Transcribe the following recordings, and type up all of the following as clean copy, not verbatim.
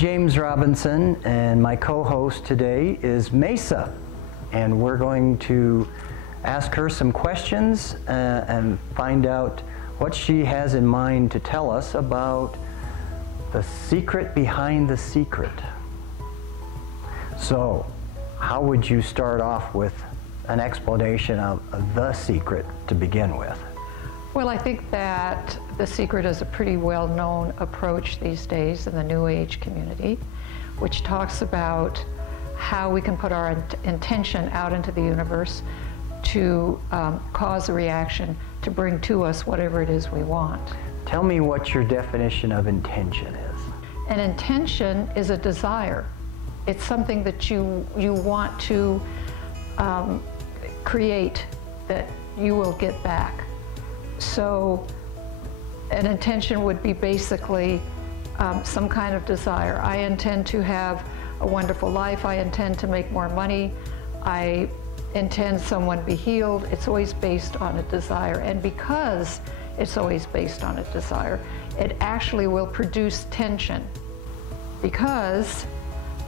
James Robinson, and my co-host today is Mesa, and we're going to ask her some questions and find out what she has in mind to tell us about the secret behind the secret. So, how would you start off with an explanation of the secret to begin with? Well, I think that The Secret is a pretty well-known approach these days in the New Age community, which talks about how we can put our intention out into the universe to cause a reaction to bring to us whatever it is we want. Tell me what your definition of intention is. An intention is a desire. It's something that you want to create that you will get back. So an intention would be basically some kind of desire. I intend to have a wonderful life. I intend to make more money. I intend someone be healed. It's always based on a desire. And because it's always based on a desire, it actually will produce tension, because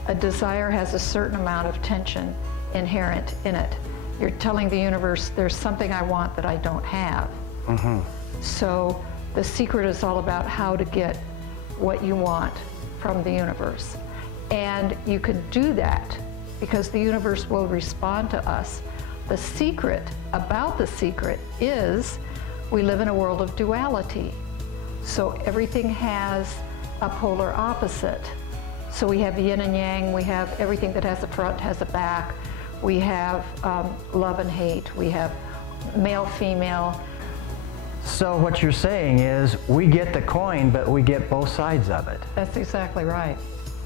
a desire has a certain amount of tension inherent in it. You're telling the universe, there's something I want that I don't have. Mm-hmm. So the secret is all about how to get what you want from the universe. And you can do that because the universe will respond to us. The secret about the secret is we live in a world of duality. So everything has a polar opposite. So we have yin and yang, we have everything that has a front, has a back. We have love and hate, we have male, female. So what you're saying is we get the coin, but we get both sides of it. That's exactly right.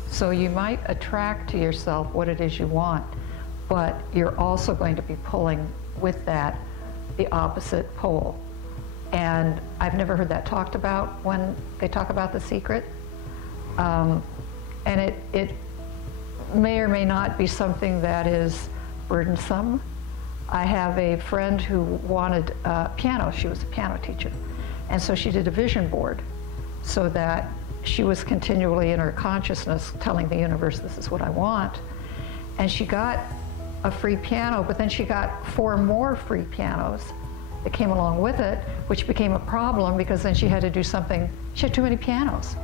So you might attract to yourself what it is you want, but you're also going to be pulling with that the opposite pole. And I've never heard that talked about when they talk about the secret. And it may or may not be something that is burdensome. I have a friend who wanted piano. She was a piano teacher. And so she did a vision board so that she was continually in her consciousness telling the universe, this is what I want. And she got a free piano, but then she got 4 more free pianos that came along with it, which became a problem because then she had to do something. She had too many pianos.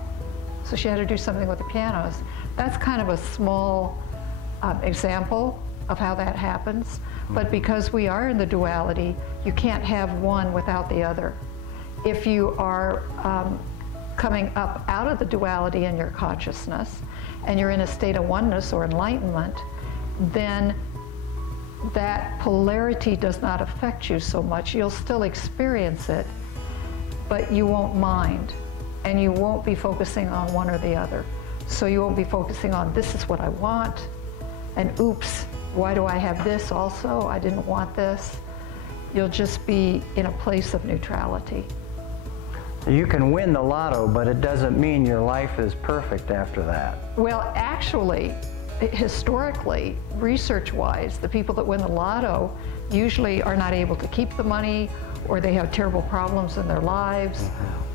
So she had to do something with the pianos. That's kind of a small example of how that happens. But because we are in the duality, you can't have one without the other. If you are coming up out of the duality in your consciousness, and you're in a state of oneness or enlightenment, then that polarity does not affect you so much. You'll still experience it, but you won't mind, and you won't be focusing on one or the other. So you won't be focusing on, this is what I want, and oops, why do I have this also? I didn't want this. You'll just be in a place of neutrality. You can win the lotto, but it doesn't mean your life is perfect after that. Well, actually, historically, research-wise, the people that win the lotto usually are not able to keep the money, or they have terrible problems in their lives,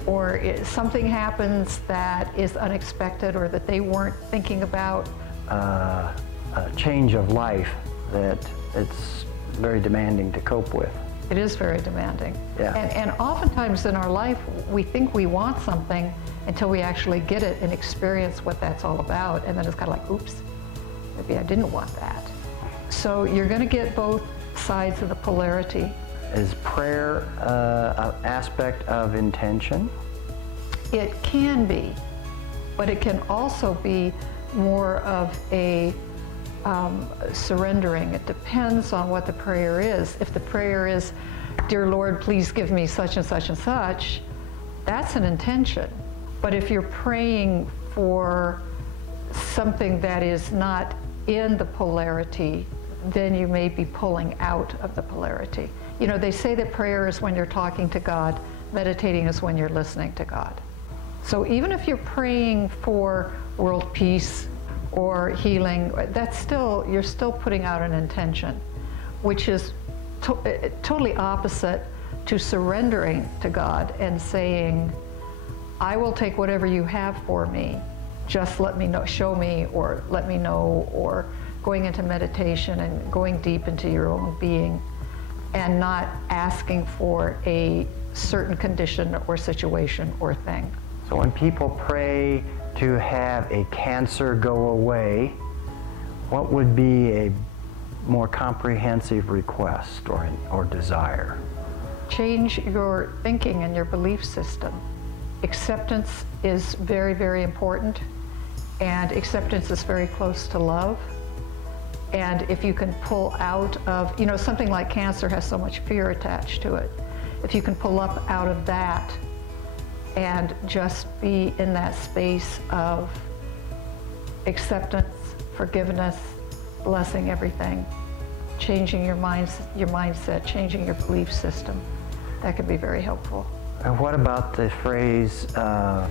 or something happens that is unexpected or that they weren't thinking about. A change of life that it's very demanding to cope with. It is very demanding. Yeah. And oftentimes in our life, we think we want something until we actually get it and experience what that's all about. And then it's kind of like, oops, maybe I didn't want that. So you're going to get both sides of the polarity. Is prayer an aspect of intention? It can be, but it can also be more of a surrendering. It depends on what the prayer is. If the prayer is, dear Lord, please give me such and such and such, that's an intention. But if you're praying for something that is not in the polarity, then you may be pulling out of the polarity. You know, they say that prayer is when you're talking to God, meditating is when you're listening to God. So even if you're praying for world peace or healing, that's still, you're still putting out an intention, which is totally opposite to surrendering to God and saying, I will take whatever you have for me, just let me know, show me, or let me know, or going into meditation and going deep into your own being, and not asking for a certain condition or situation or thing. So when people pray to have a cancer go away, what would be a more comprehensive request or desire? Change your thinking and your belief system. Acceptance is very, very important, and acceptance is very close to love. And if you can pull out of, something like cancer has so much fear attached to it. If you can pull up out of that and just be in that space of acceptance, forgiveness, blessing everything, changing your mindset, changing your belief system, that can be very helpful. And what about the phrase, for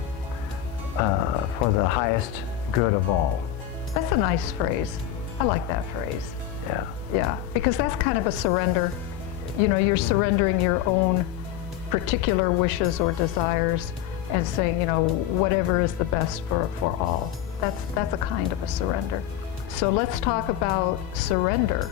the highest good of all? That's a nice phrase. I like that phrase. Yeah. Yeah, because that's kind of a surrender. You're surrendering your own particular wishes or desires and saying, whatever is the best for all. That's a kind of a surrender. So let's talk about surrender.